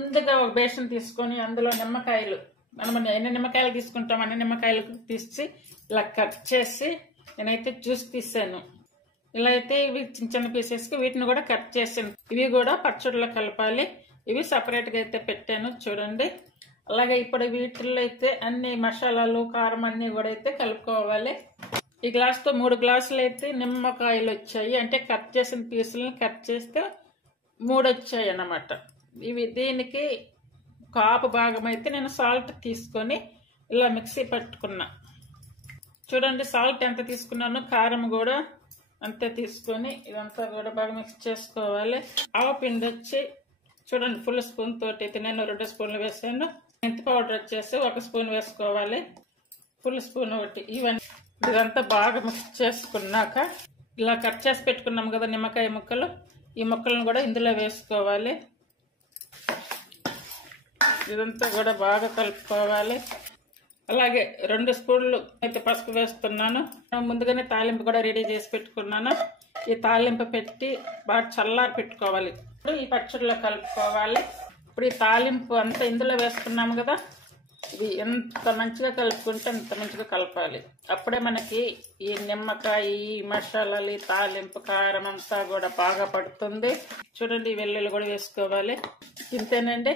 ముందుగా ఒక బేషన్ తీసుకొని అందులో నిమ్మకాయలు మనం ఎన్ని నిమ్మకాయలు తీసుకుంటాం అన్ని నిమ్మకాయలు తీసి ఇలా కట్ చేసి నేనైతే జ్యూస్ తీసాను. ఇలా అయితే ఇవి చిన్న చిన్న పీసెస్కి వీటిని కూడా కట్ చేసాను. ఇవి కూడా పచ్చడిలో కలపాలి. ఇవి సపరేట్గా అయితే పెట్టాను చూడండి. అలాగే ఇప్పుడు వీటిల్లో అయితే అన్ని మసాలాలు కారం అన్నీ కూడా అయితే కలుపుకోవాలి. ఈ గ్లాస్తో 3 గ్లాసులు అయితే నిమ్మకాయలు వచ్చాయి. అంటే కట్ చేసిన పీసులను కట్ చేస్తే 3 వచ్చాయి అన్నమాట. ఇవి దీనికి కాపు భాగం అయితే నేను సాల్ట్ తీసుకొని ఇలా మిక్సీ పట్టుకున్నా. చూడండి సాల్ట్ ఎంత తీసుకున్నాను, కారం కూడా అంతే తీసుకొని ఇదంతా కూడా బాగా మిక్స్ చేసుకోవాలి. ఆవపిండి వచ్చి చూడండి ఫుల్ స్పూన్ తోటి అయితే నేను 2 స్పూన్లు వేసాను. మెంతి పౌడర్ వచ్చేసి 1 స్పూన్ వేసుకోవాలి. ఫుల్ స్పూన్ ఒకటి. ఇవన్నీ ఇదంతా బాగా మిక్స్ చేసుకున్నాక ఇలా కట్ చేసి పెట్టుకున్నాం కదా నిమ్మకాయ ముక్కలు, ఈ ముక్కలను కూడా ఇందులో వేసుకోవాలి. ఇదంతా కూడా బాగా కలుపుకోవాలి. అలాగే 2 స్పూన్లు అయితే పసుపు వేస్తున్నాను. ముందుగానే తాలింపు కూడా రెడీ చేసి పెట్టుకున్నాను. ఈ తాలింపు పెట్టి బాగా చల్లారి పెట్టుకోవాలి. ఇప్పుడు ఈ పచ్చడిలో కలుపుకోవాలి. ఇప్పుడు ఈ తాలింపు అంతా ఇందులో వేసుకున్నాము కదా, ఇది ఎంత మంచిగా కలుపుకుంటే అంత మంచిగా కలపాలి. అప్పుడే మనకి ఈ నిమ్మకాయ ఈ మసాలాలు ఈ తాలింపు కారం అంతా కూడా బాగా పడుతుంది. చూడండి వెల్లుల్లి కూడా వేసుకోవాలి. ఇంతేనండి.